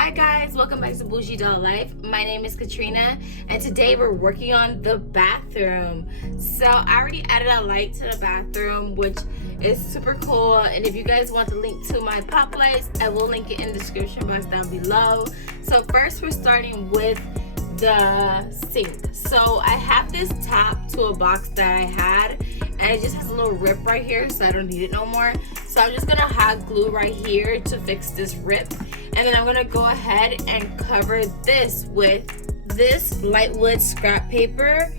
Hi guys, welcome back to Bougie Doll Life. My name is Katrina and today we're working on the bathroom. So I already added a light to the bathroom, which is super cool, and if you guys want the link to my pop lights, I will link it in the description box down below. So first we're starting with the sink. So I have this top to a box that I had and it just has a little rip right here, so I don't need it no more. So I'm just gonna hot glue right here to fix this rip, and then I'm gonna go ahead and cover this with this lightwood scrap paper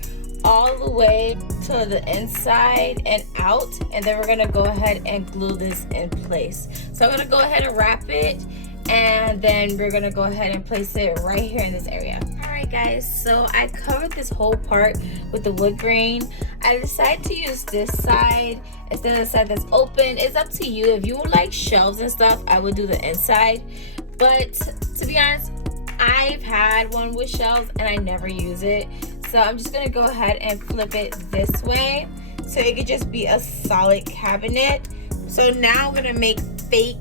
all the way to the inside and out, and then we're gonna go ahead and glue this in place. So I'm gonna go ahead and wrap it, and then we're gonna go ahead and place it right here in this area. Alright guys, so I covered this whole part with the wood grain. I decided to use this side instead of the side that's open. It's up to you. If you would like shelves and stuff, I would do the inside, but to be honest, I've had one with shelves and I never use it, so I'm just gonna go ahead and flip it this way so it could just be a solid cabinet. So now I'm gonna make fake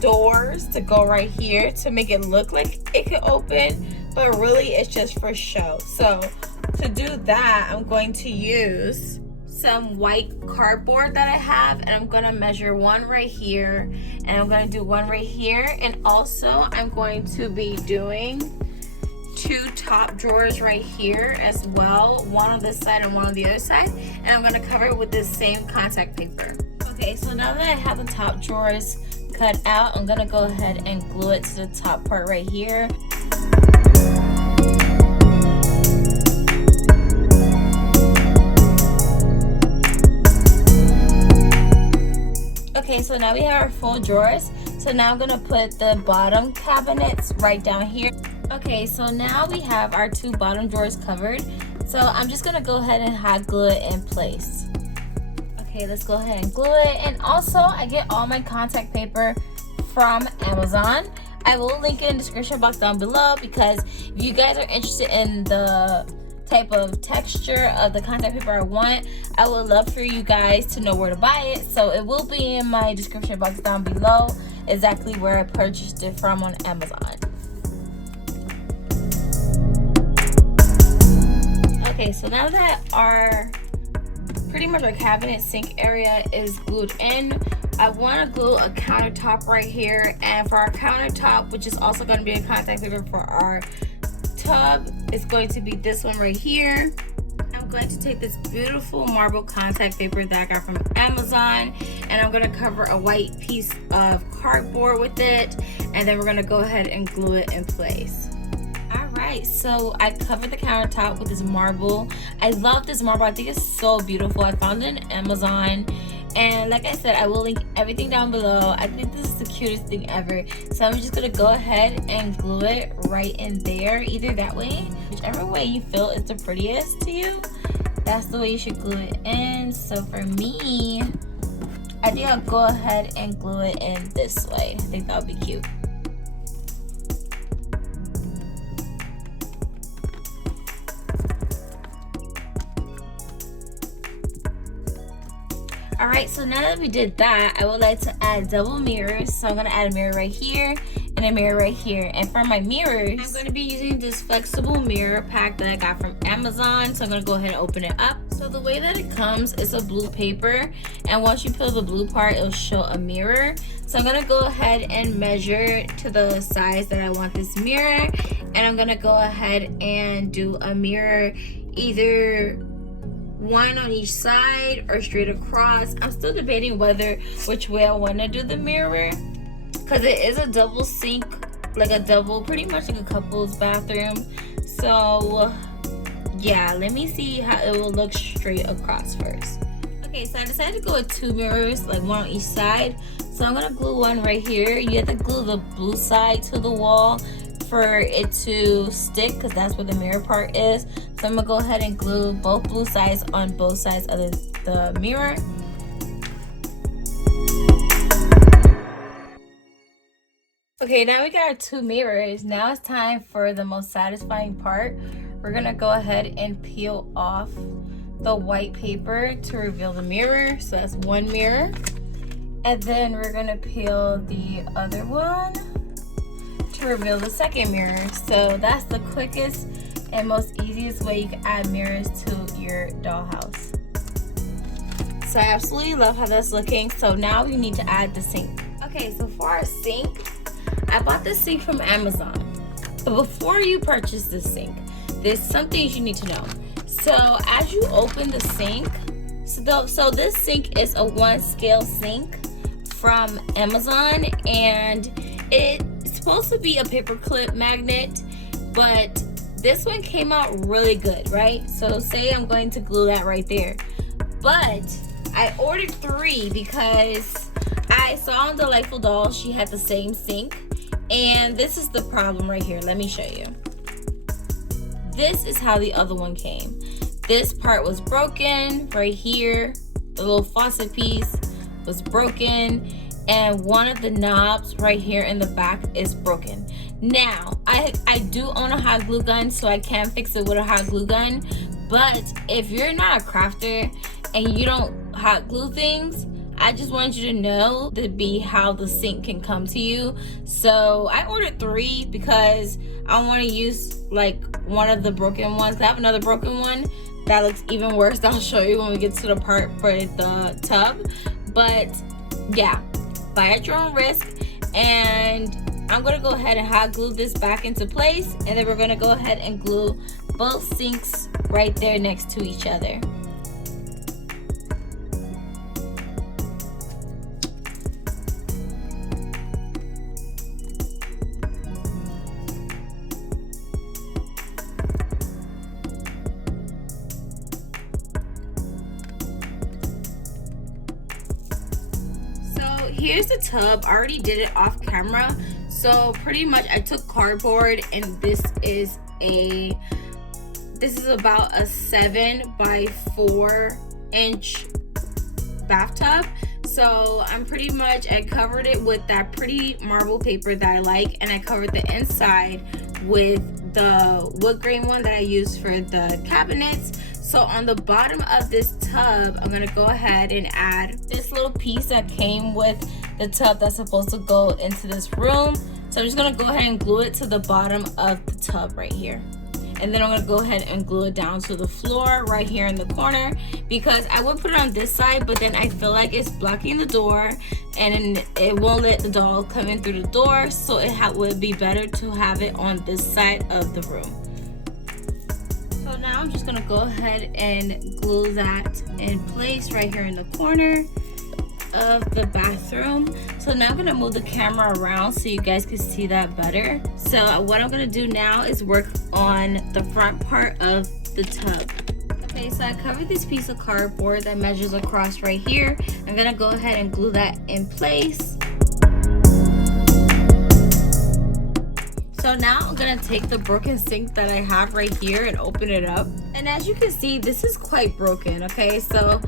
doors to go right here to make it look like it could open, but really it's just for show. So to do that, I'm going to use some white cardboard that I have, and I'm gonna measure one right here, and I'm gonna do one right here, and also I'm going to be doing two top drawers right here as well, one on this side and one on the other side, and I'm gonna cover it with this same contact paper. Okay, so now that I have the top drawers cut out, I'm gonna go ahead and glue it to the top part right here. Okay, so now we have our full drawers. So now I'm gonna put the bottom cabinets right down here. Okay, so now we have our two bottom drawers covered. So I'm just gonna go ahead and hot glue it in place. Okay, let's go ahead and glue it. And also, I get all my contact paper from Amazon. I will link it in the description box down below, because if you guys are interested in the type of texture of the contact paper I want, I would love for you guys to know where to buy it. So it will be in my description box down below exactly where I purchased it from on Amazon. Okay, so now that our pretty much our cabinet sink area is glued in, I want to glue a countertop right here, and for our countertop, which is also going to be a contact paper for our tub, is going to be this one right here. I'm going to take this beautiful marble contact paper that I got from Amazon, and I'm going to cover a white piece of cardboard with it, and then we're going to go ahead and glue it in place. Alright, so I covered the countertop with this marble. I love this marble. I think it's so beautiful. I found it on Amazon, and like I said, I will link everything down below. I think this is the cutest thing ever. So I'm just gonna go ahead and glue it right in there, either that way, whichever way you feel is the prettiest to you, that's the way you should glue it in. So for me, I think I'll go ahead and glue it in this way. I think that would be cute. Alright, so now that we did that, I would like to add double mirrors. So I'm going to add a mirror right here and a mirror right here. And for my mirrors, I'm going to be using this flexible mirror pack that I got from Amazon. So I'm going to go ahead and open it up. So the way that it comes is a blue paper, and once you peel the blue part, it'll show a mirror. So I'm going to go ahead and measure to the size that I want this mirror, and I'm going to go ahead and do a mirror either one on each side or straight across. I'm still debating which way I want to do the mirror, because it is a double sink, like a double, pretty much like a couple's bathroom. So yeah, let me see how it will look straight across first. Okay, so I decided to go with two mirrors, like one on each side. So I'm gonna glue one right here. You have to glue the blue side to the wall for it to stick, because that's where the mirror part is. So I'm gonna go ahead and glue both blue sides on both sides of the mirror. Okay, now we got our two mirrors. Now it's time for the most satisfying part. We're gonna go ahead and peel off the white paper to reveal the mirror. So that's one mirror. And then we're gonna peel the other one to reveal the second mirror. So that's the quickest and most easiest way you can add mirrors to your dollhouse. So I absolutely love how that's looking. So now we need to add the sink. Okay, so for our sink, I bought this sink from Amazon. But before you purchase this sink, there's some things you need to know. So as you open the sink, so this sink is a 1-scale sink from Amazon, and it's supposed to be a paperclip magnet, but this one came out really good, right? So say I'm going to glue that right there. But I ordered 3 because I saw on Delightful Dolls she had the same sink, and this is the problem right here. Let me show you. This is how the other one came. This part was broken right here. The little faucet piece was broken, and one of the knobs right here in the back is broken. Now, I do own a hot glue gun, so I can fix it with a hot glue gun. But if you're not a crafter and you don't hot glue things, I just want you to know to be how the sink can come to you. So I ordered 3 because I want to use like one of the broken ones. I have another broken one that looks even worse. I'll show you when we get to the part for the tub. But yeah, buy at your own risk. And I'm gonna go ahead and hot glue this back into place, and then we're gonna go ahead and glue both sinks right there next to each other. Here's the tub. I already did it off camera. So pretty much I took cardboard, and this is about a 7 by 4 inch bathtub. So I covered it with that pretty marble paper that I like, and I covered the inside with the wood grain one that I use for the cabinets. So on the bottom of this tub, I'm gonna go ahead and add this little piece that came with the tub that's supposed to go into this room. So I'm just gonna go ahead and glue it to the bottom of the tub right here. And then I'm gonna go ahead and glue it down to the floor right here in the corner, because I would put it on this side, but then I feel like it's blocking the door and it won't let the doll come in through the door. So it would be better to have it on this side of the room. So now I'm just gonna go ahead and glue that in place right here in the corner of the bathroom. So now I'm gonna move the camera around so you guys can see that better. So what I'm gonna do now is work on the front part of the tub. Okay, so I covered this piece of cardboard that measures across right here. I'm gonna go ahead and glue that in place. So now I'm gonna take the broken sink that I have right here and open it up. And as you can see, this is quite broken, okay? So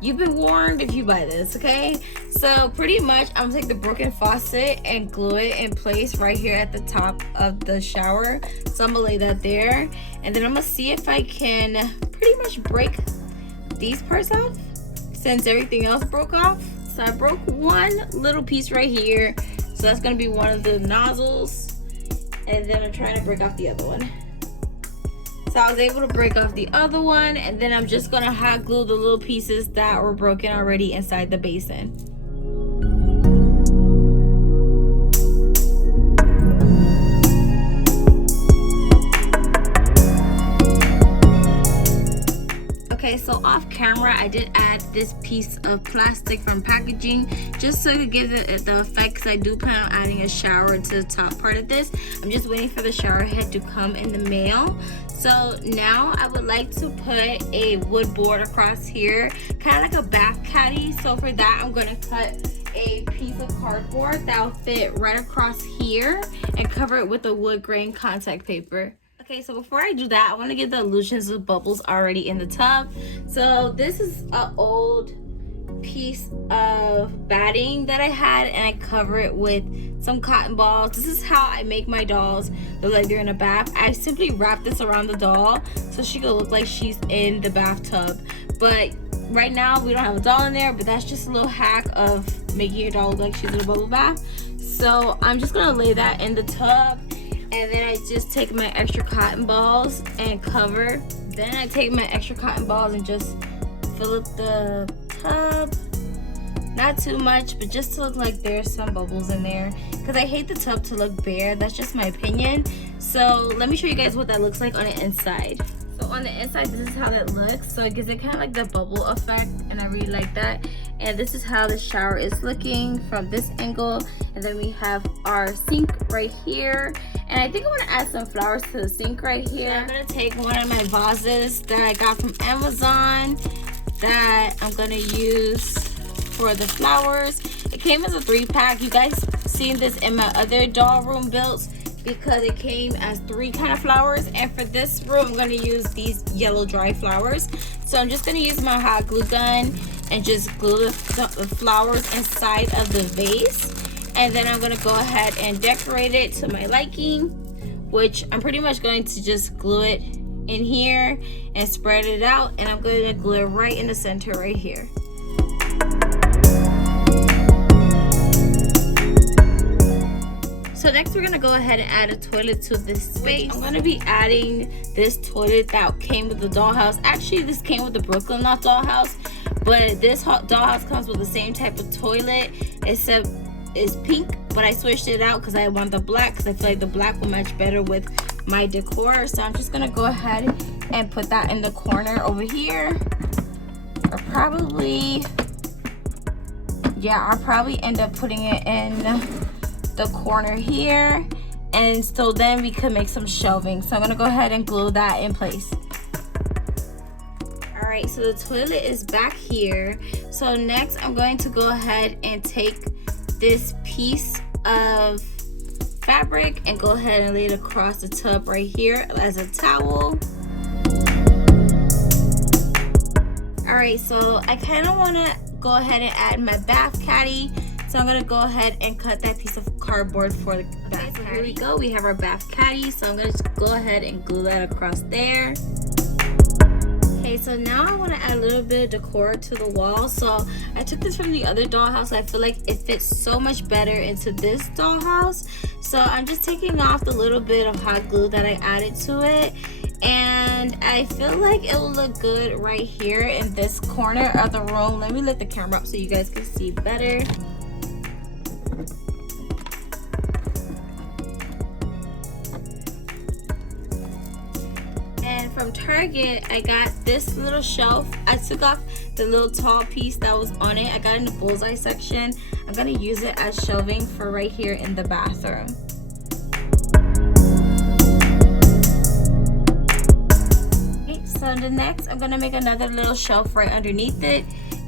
you've been warned if you buy this, okay? So pretty much I'm gonna take the broken faucet and glue it in place right here at the top of the shower. So I'm gonna lay that there. And then I'm gonna see if I can pretty much break these parts off since everything else broke off. So I broke one little piece right here. So that's gonna be one of the nozzles. And then I'm trying to break off the other one. So I was able to break off the other one, and then I'm just gonna hot glue the little pieces that were broken already inside the basin. Okay, so off camera, I did add this piece of plastic from packaging just so it could give it the effect, because I do plan on adding a shower to the top part of this. I'm just waiting for the shower head to come in the mail. So now I would like to put a wood board across here, kind of like a bath caddy. So for that, I'm going to cut a piece of cardboard that will fit right across here and cover it with a wood grain contact paper. Okay, so before I do that, I want to get the illusions of bubbles already in the tub. So this is an old piece of batting that I had, and I cover it with some cotton balls. This is how I make my dolls look like they're in a bath. I simply wrap this around the doll so she could look like she's in the bathtub. But right now we don't have a doll in there, but that's just a little hack of making your doll look like she's in a bubble bath. So I'm just gonna lay that in the tub, and then I just take my extra cotton balls and cover. Then I take my extra cotton balls and just fill up the tub. Not too much, but just to look like there's some bubbles in there, because I hate the tub to look bare. That's just my opinion. So let me show you guys what that looks like on the inside. So on the inside, this is how that looks. So it gives it kind of like the bubble effect, and I really like that. And this is how the shower is looking from this angle. And then we have our sink right here. And I think I want to add some flowers to the sink right here. So I'm going to take one of my vases that I got from Amazon that I'm going to use for the flowers. It came as a 3-pack. You guys seen this in my other doll room builds, because it came as 3 kind of flowers. And for this room, I'm going to use these yellow dry flowers. So I'm just going to use my hot glue gun and just glue the flowers inside of the vase. And then I'm going to go ahead and decorate it to my liking, which I'm pretty much going to just glue it in here and spread it out. And I'm going to glue it right in the center right here. So next we're gonna go ahead and add a toilet to this space. I'm gonna be adding this toilet that came with the dollhouse. Actually, this came with the Brooklyn Loft dollhouse, but this dollhouse comes with the same type of toilet, except it's pink, but I switched it out because I want the black, because I feel like the black will match better with my decor. So I'm just gonna go ahead and put that in the corner over here, or probably, yeah, I'll probably end up putting it in the corner here, and so then we could make some shelving. So I'm gonna go ahead and glue that in place. All right, so the toilet is back here. So next I'm going to go ahead and take this piece of fabric and go ahead and lay it across the tub right here as a towel. All right, so I kind of want to go ahead and add my bath caddy. So I'm gonna go ahead and cut that piece of cardboard for the bath caddy. Here we go, we have our bath caddy. So I'm gonna just go ahead and glue that across there. Okay, so now I wanna add a little bit of decor to the wall. So I took this from the other dollhouse. I feel like it fits so much better into this dollhouse. So I'm just taking off the little bit of hot glue that I added to it. And I feel like it will look good right here in this corner of the room. Let me lift the camera up so you guys can see better. From Target, I got this little shelf. I took off the little tall piece that was on it. I got it in the bullseye section. I'm gonna use it as shelving for right here in the bathroom. Okay, so the next I'm gonna make another little shelf right underneath it.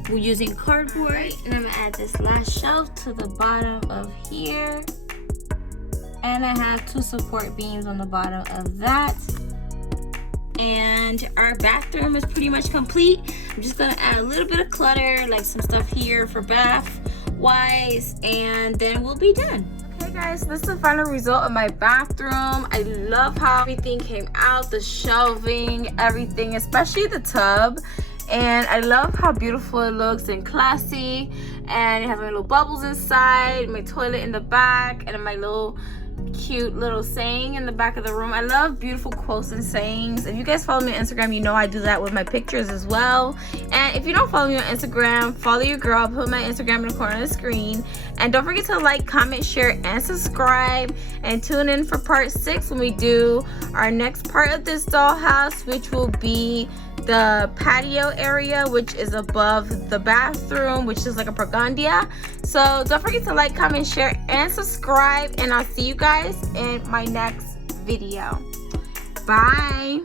We're using cardboard, and I'm gonna add this last shelf to the bottom of here. And I have 2 support beams on the bottom of that. And our bathroom is pretty much complete. I'm just gonna add a little bit of clutter, like some stuff here for bath wise, and then we'll be done. Okay guys, this is the final result of my bathroom. I love how everything came out, the shelving, everything, especially the tub. And I love how beautiful it looks and classy. And it has my little bubbles inside, my toilet in the back, and my little cute little saying in the back of the room. I love beautiful quotes and sayings. If you guys follow me on Instagram, you know I do that with my pictures as well. And if you don't follow me on Instagram, follow your girl. I'll put my Instagram in the corner of the screen. And don't forget to like, comment, share, and subscribe. And tune in for part 6 when we do our next part of this dollhouse, which will be the patio area, which is above the bathroom, which is like a pergola. So don't forget to like, comment, share, and subscribe, and I'll see you guys in my next video. Bye.